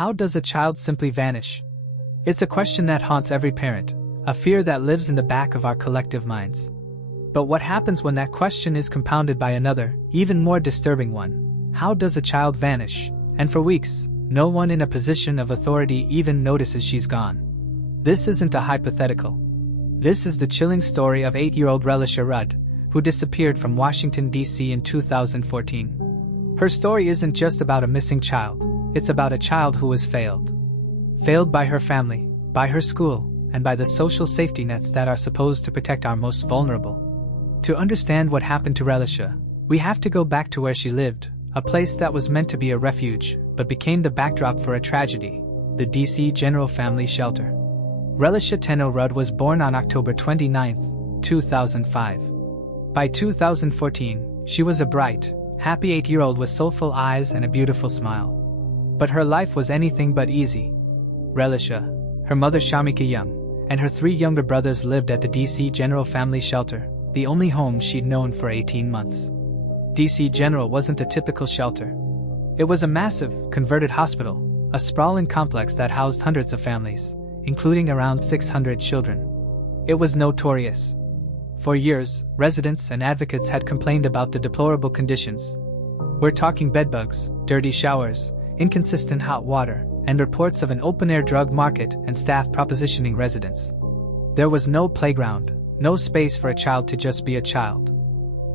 How does a child simply vanish? It's a question that haunts every parent, a fear that lives in the back of our collective minds. But what happens when that question is compounded by another, even more disturbing one? How does a child vanish? And for weeks, no one in a position of authority even notices she's gone. This isn't a hypothetical. This is the chilling story of 8-year-old Relisha Rudd, who disappeared from Washington, D.C. in 2014. Her story isn't just about a missing child, it's about a child who was failed. Failed by her family, by her school, and by the social safety nets that are supposed to protect our most vulnerable. To understand what happened to Relisha, we have to go back to where she lived, a place that was meant to be a refuge, but became the backdrop for a tragedy, the D.C. General Family Shelter. Relisha Rudd was born on October 29, 2005. By 2014, she was a bright, happy 8-year-old with soulful eyes and a beautiful smile. But her life was anything but easy. Relisha, her mother Shamika Young, and her 3 younger brothers lived at the D.C. General Family Shelter, the only home she'd known for 18 months. D.C. General wasn't a typical shelter. It was a massive, converted hospital, a sprawling complex that housed hundreds of families, including around 600 children. It was notorious. For years, residents and advocates had complained about the deplorable conditions. We're talking bedbugs, dirty showers, inconsistent hot water, and reports of an open-air drug market and staff propositioning residents. There was no playground, no space for a child to just be a child.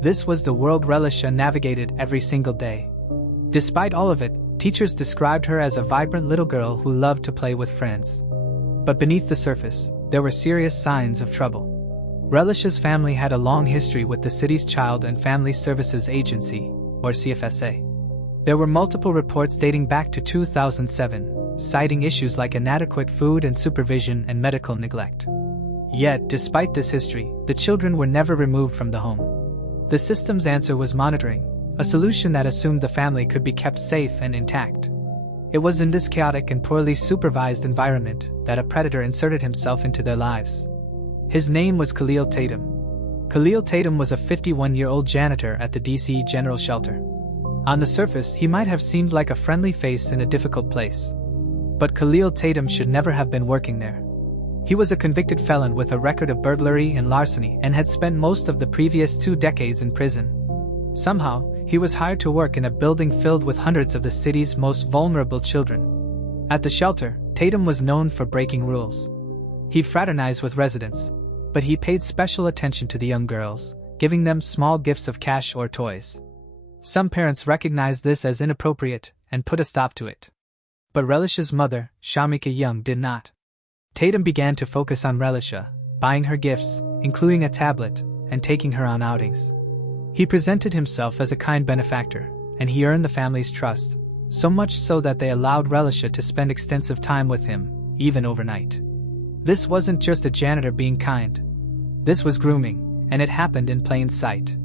This was the world Relisha navigated every single day. Despite all of it, teachers described her as a vibrant little girl who loved to play with friends. But beneath the surface, there were serious signs of trouble. Relisha's family had a long history with the city's Child and Family Services Agency, or CFSA. There were multiple reports dating back to 2007, citing issues like inadequate food and supervision and medical neglect. Yet, despite this history, the children were never removed from the home. The system's answer was monitoring, a solution that assumed the family could be kept safe and intact. It was in this chaotic and poorly supervised environment that a predator inserted himself into their lives. His name was Khalil Tatum. Khalil Tatum was a 51-year-old janitor at the D.C. General Shelter. On the surface, he might have seemed like a friendly face in a difficult place. But Khalil Tatum should never have been working there. He was a convicted felon with a record of burglary and larceny and had spent most of the previous 2 decades in prison. Somehow, he was hired to work in a building filled with hundreds of the city's most vulnerable children. At the shelter, Tatum was known for breaking rules. He fraternized with residents, but he paid special attention to the young girls, giving them small gifts of cash or toys. Some parents recognized this as inappropriate and put a stop to it. But Relisha's mother, Shamika Young, did not. Tatum began to focus on Relisha, buying her gifts, including a tablet, and taking her on outings. He presented himself as a kind benefactor, and he earned the family's trust, so much so that they allowed Relisha to spend extensive time with him, even overnight. This wasn't just a janitor being kind. This was grooming, and it happened in plain sight.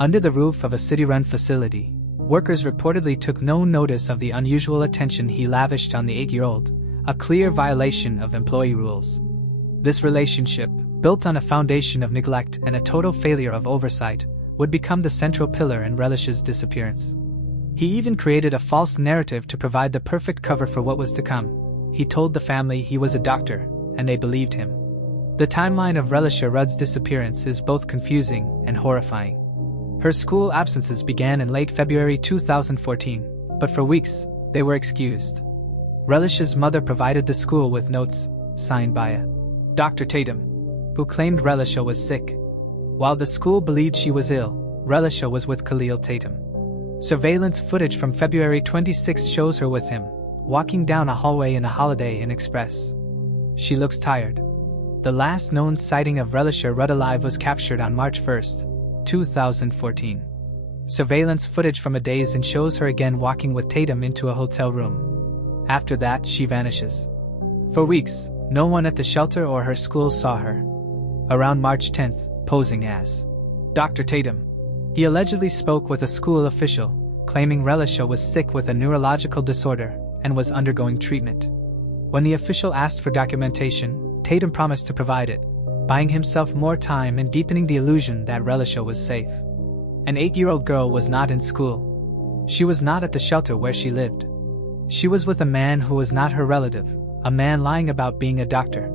Under the roof of a city-run facility, workers reportedly took no notice of the unusual attention he lavished on the 8-year-old, a clear violation of employee rules. This relationship, built on a foundation of neglect and a total failure of oversight, would become the central pillar in Relisha's disappearance. He even created a false narrative to provide the perfect cover for what was to come. He told the family he was a doctor, and they believed him. The timeline of Relisha Rudd's disappearance is both confusing and horrifying. Her school absences began in late February 2014, but for weeks, they were excused. Relisha's mother provided the school with notes, signed by a Dr. Tatum, who claimed Relisha was sick. While the school believed she was ill, Relisha was with Khalil Tatum. Surveillance footage from February 26 shows her with him, walking down a hallway in a Holiday Inn Express. She looks tired. The last known sighting of Relisha Rudd alive was captured on March 1, 2014. Surveillance footage from a Days and shows her again walking with Tatum into a hotel room. After that, she vanishes. For weeks, no one at the shelter or her school saw her. Around March 10, posing as Dr. Tatum, he allegedly spoke with a school official, claiming Relisha was sick with a neurological disorder and was undergoing treatment. When the official asked for documentation, Tatum promised to provide it, buying himself more time and deepening the illusion that Relisha was safe. An 8-year-old girl was not in school. She was not at the shelter where she lived. She was with a man who was not her relative, a man lying about being a doctor.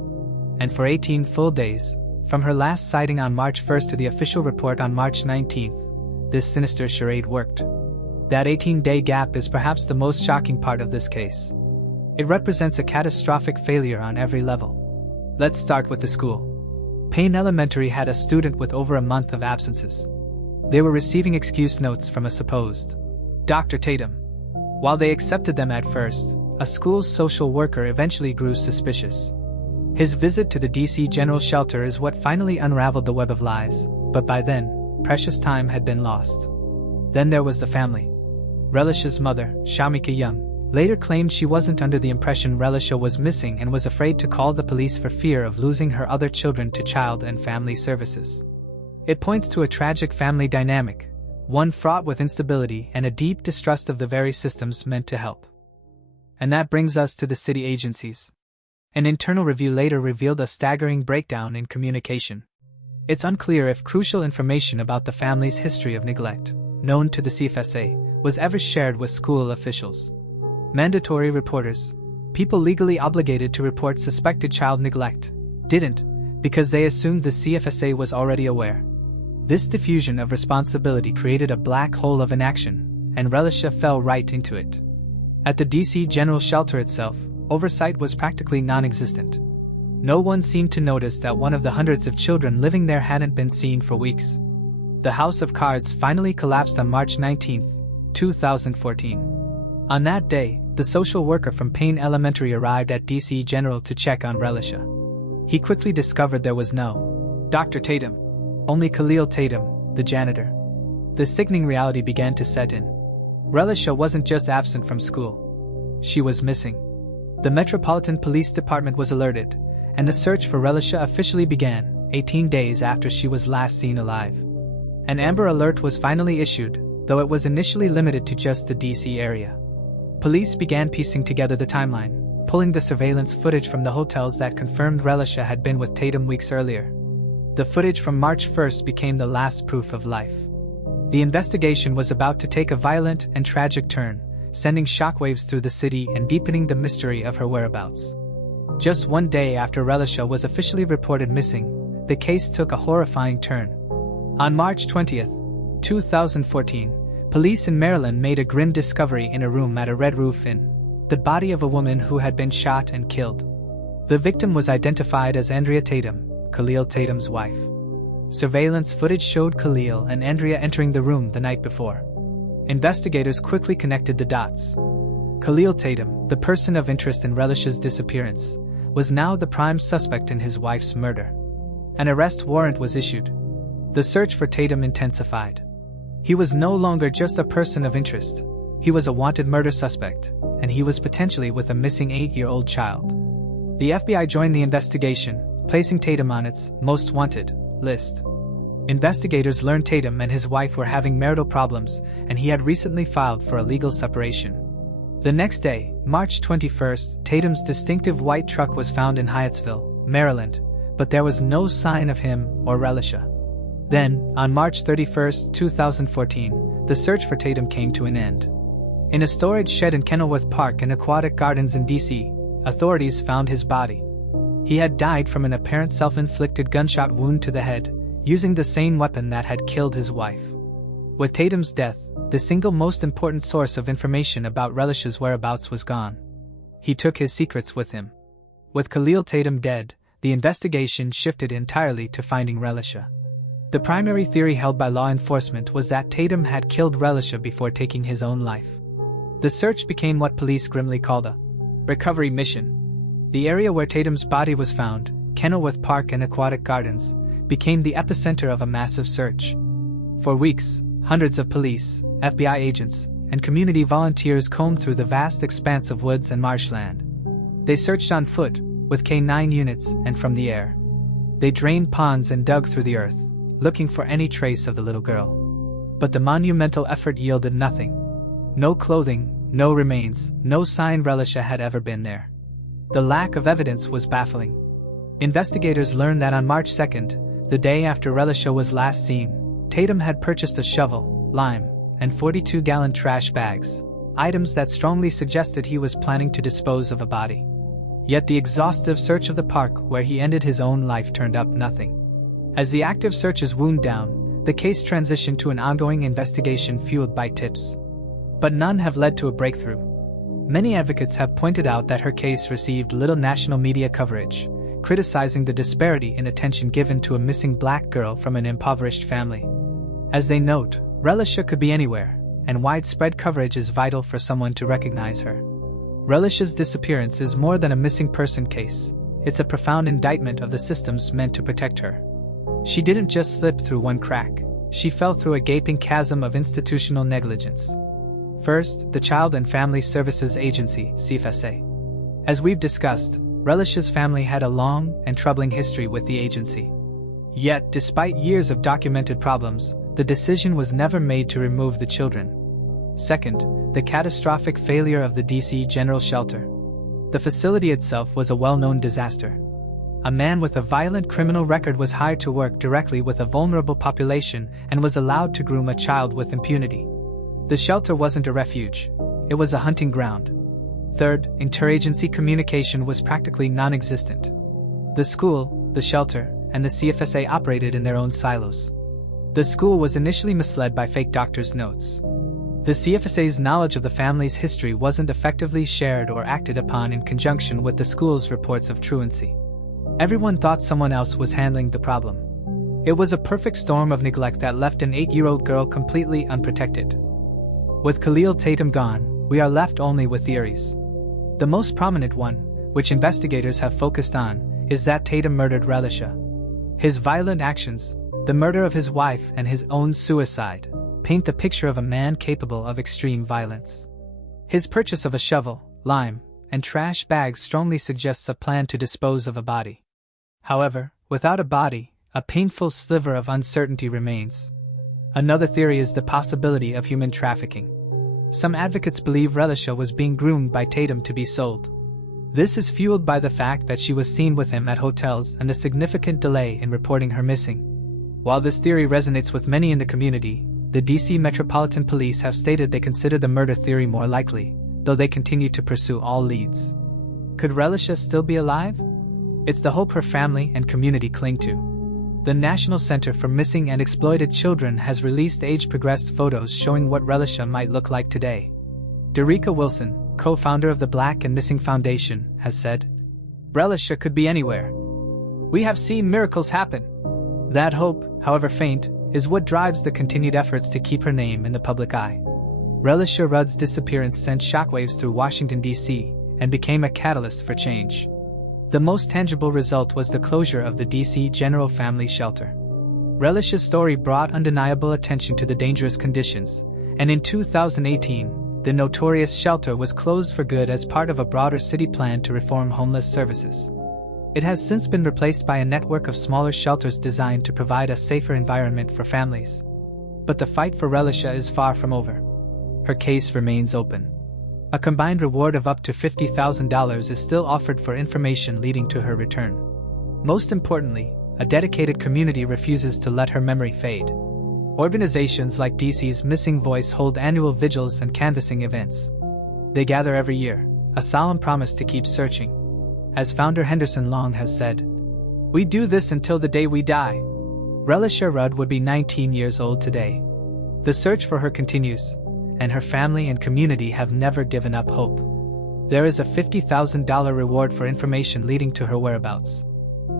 And for 18 full days, from her last sighting on March 1st to the official report on March 19th, this sinister charade worked. That 18-day gap is perhaps the most shocking part of this case. It represents a catastrophic failure on every level. Let's start with the school. Payne Elementary had a student with over a month of absences. They were receiving excuse notes from a supposed Dr. Tatum. While they accepted them at first, a school's social worker eventually grew suspicious. His visit to the DC General Shelter is what finally unraveled the web of lies, but by then, precious time had been lost. Then there was the family. Relisha's mother, Shamika Young, later claimed she wasn't under the impression Relisha was missing and was afraid to call the police for fear of losing her other children to Child and Family Services. It points to a tragic family dynamic, one fraught with instability and a deep distrust of the very systems meant to help. And that brings us to the city agencies. An internal review later revealed a staggering breakdown in communication. It's unclear if crucial information about the family's history of neglect, known to the CFSA, was ever shared with school officials. Mandatory reporters, people legally obligated to report suspected child neglect, didn't, because they assumed the CFSA was already aware. This diffusion of responsibility created a black hole of inaction, and Relisha fell right into it. At the DC General Shelter itself, oversight was practically non-existent. No one seemed to notice that one of the hundreds of children living there hadn't been seen for weeks. The house of cards finally collapsed on March 19, 2014. On that day, the social worker from Payne Elementary arrived at DC General to check on Relisha. He quickly discovered there was no Dr. Tatum, only Khalil Tatum, the janitor. The sickening reality began to set in. Relisha wasn't just absent from school. She was missing. The Metropolitan Police Department was alerted, and the search for Relisha officially began, 18 days after she was last seen alive. An Amber Alert was finally issued, though it was initially limited to just the DC area. Police began piecing together the timeline, pulling the surveillance footage from the hotels that confirmed Relisha had been with Tatum weeks earlier. The footage from March 1st became the last proof of life. The investigation was about to take a violent and tragic turn, sending shockwaves through the city and deepening the mystery of her whereabouts. Just one day after Relisha was officially reported missing, the case took a horrifying turn. On March 20, 2014, police in Maryland made a grim discovery in a room at a Red Roof Inn: the body of a woman who had been shot and killed. The victim was identified as Andrea Tatum, Khalil Tatum's wife. Surveillance footage showed Khalil and Andrea entering the room the night before. Investigators quickly connected the dots. Khalil Tatum, the person of interest in Relisha's disappearance, was now the prime suspect in his wife's murder. An arrest warrant was issued. The search for Tatum intensified. He was no longer just a person of interest. He was a wanted murder suspect, and he was potentially with a missing 8-year-old child. The FBI joined the investigation, placing Tatum on its most wanted list. Investigators learned Tatum and his wife were having marital problems, and he had recently filed for a legal separation. The next day, March 21st, Tatum's distinctive white truck was found in Hyattsville, Maryland, but there was no sign of him or Relisha. Then, on March 31, 2014, the search for Tatum came to an end. In a storage shed in Kenilworth Park and Aquatic Gardens in D.C., authorities found his body. He had died from an apparent self-inflicted gunshot wound to the head, using the same weapon that had killed his wife. With Tatum's death, the single most important source of information about Relisha's whereabouts was gone. He took his secrets with him. With Khalil Tatum dead, the investigation shifted entirely to finding Relisha. The primary theory held by law enforcement was that Tatum had killed Relisha before taking his own life. The search became what police grimly called a recovery mission. The area where Tatum's body was found, Kenilworth Park and Aquatic Gardens, became the epicenter of a massive search. For weeks, hundreds of police, FBI agents, and community volunteers combed through the vast expanse of woods and marshland. They searched on foot, with K9 units, and from the air. They drained ponds and dug through the earth, looking for any trace of the little girl. But the monumental effort yielded nothing. No clothing, no remains, no sign Relisha had ever been there. The lack of evidence was baffling. Investigators learned that on March 2nd, the day after Relisha was last seen, Tatum had purchased a shovel, lime, and 42-gallon trash bags, items that strongly suggested he was planning to dispose of a body. Yet the exhaustive search of the park where he ended his own life turned up nothing. As the active searches wound down, the case transitioned to an ongoing investigation fueled by tips. But none have led to a breakthrough. Many advocates have pointed out that her case received little national media coverage, criticizing the disparity in attention given to a missing black girl from an impoverished family. As they note, Relisha could be anywhere, and widespread coverage is vital for someone to recognize her. Relisha's disappearance is more than a missing person case. It's a profound indictment of the systems meant to protect her. She didn't just slip through one crack, she fell through a gaping chasm of institutional negligence. First, the Child and Family Services Agency, CFSA. As we've discussed, Relisha's family had a long and troubling history with the agency. Yet, despite years of documented problems, the decision was never made to remove the children. Second, the catastrophic failure of the DC General Shelter. The facility itself was a well-known disaster. A man with a violent criminal record was hired to work directly with a vulnerable population and was allowed to groom a child with impunity. The shelter wasn't a refuge, it was a hunting ground. Third, interagency communication was practically non-existent. The school, the shelter, and the CFSA operated in their own silos. The school was initially misled by fake doctors' notes. The CFSA's knowledge of the family's history wasn't effectively shared or acted upon in conjunction with the school's reports of truancy. Everyone thought someone else was handling the problem. It was a perfect storm of neglect that left an 8-year-old girl completely unprotected. With Khalil Tatum gone, we are left only with theories. The most prominent one, which investigators have focused on, is that Tatum murdered Relisha. His violent actions, the murder of his wife and his own suicide, paint the picture of a man capable of extreme violence. His purchase of a shovel, lime, and trash bags strongly suggests a plan to dispose of a body. However, without a body, a painful sliver of uncertainty remains. Another theory is the possibility of human trafficking. Some advocates believe Relisha was being groomed by Tatum to be sold. This is fueled by the fact that she was seen with him at hotels and the significant delay in reporting her missing. While this theory resonates with many in the community, the DC Metropolitan Police have stated they consider the murder theory more likely, though they continue to pursue all leads. Could Relisha still be alive? It's the hope her family and community cling to. The National Center for Missing and Exploited Children has released age-progressed photos showing what Relisha might look like today. Derica Wilson, co-founder of the Black and Missing Foundation, has said, "Relisha could be anywhere. We have seen miracles happen." That hope, however faint, is what drives the continued efforts to keep her name in the public eye. Relisha Rudd's disappearance sent shockwaves through Washington, D.C., and became a catalyst for change. The most tangible result was the closure of the DC General Family Shelter. Relisha's story brought undeniable attention to the dangerous conditions, and in 2018, the notorious shelter was closed for good as part of a broader city plan to reform homeless services. It has since been replaced by a network of smaller shelters designed to provide a safer environment for families. But the fight for Relisha is far from over. Her case remains open. A combined reward of up to $50,000 is still offered for information leading to her return. Most importantly, a dedicated community refuses to let her memory fade. Organizations like DC's Missing Voice hold annual vigils and canvassing events. They gather every year, a solemn promise to keep searching. As founder Henderson Long has said, "We do this until the day we die." Relisha Rudd would be 19 years old today. The search for her continues, and her family and community have never given up hope. There is a $50,000 reward for information leading to her whereabouts.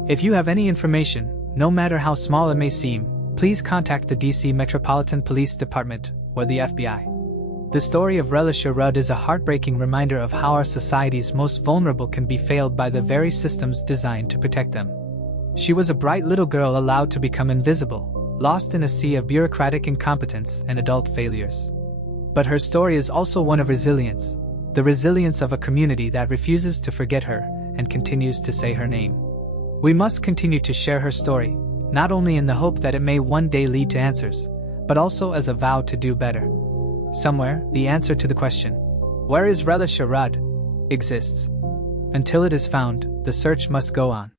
If you have any information, no matter how small it may seem, please contact the DC Metropolitan Police Department or the FBI. The story of Relisha Rudd is a heartbreaking reminder of how our society's most vulnerable can be failed by the very systems designed to protect them. She was a bright little girl allowed to become invisible, lost in a sea of bureaucratic incompetence and adult failures. But her story is also one of resilience, the resilience of a community that refuses to forget her and continues to say her name. We must continue to share her story, not only in the hope that it may one day lead to answers, but also as a vow to do better. Somewhere, the answer to the question, "Where is Relisha Rudd?" exists. Until it is found, the search must go on.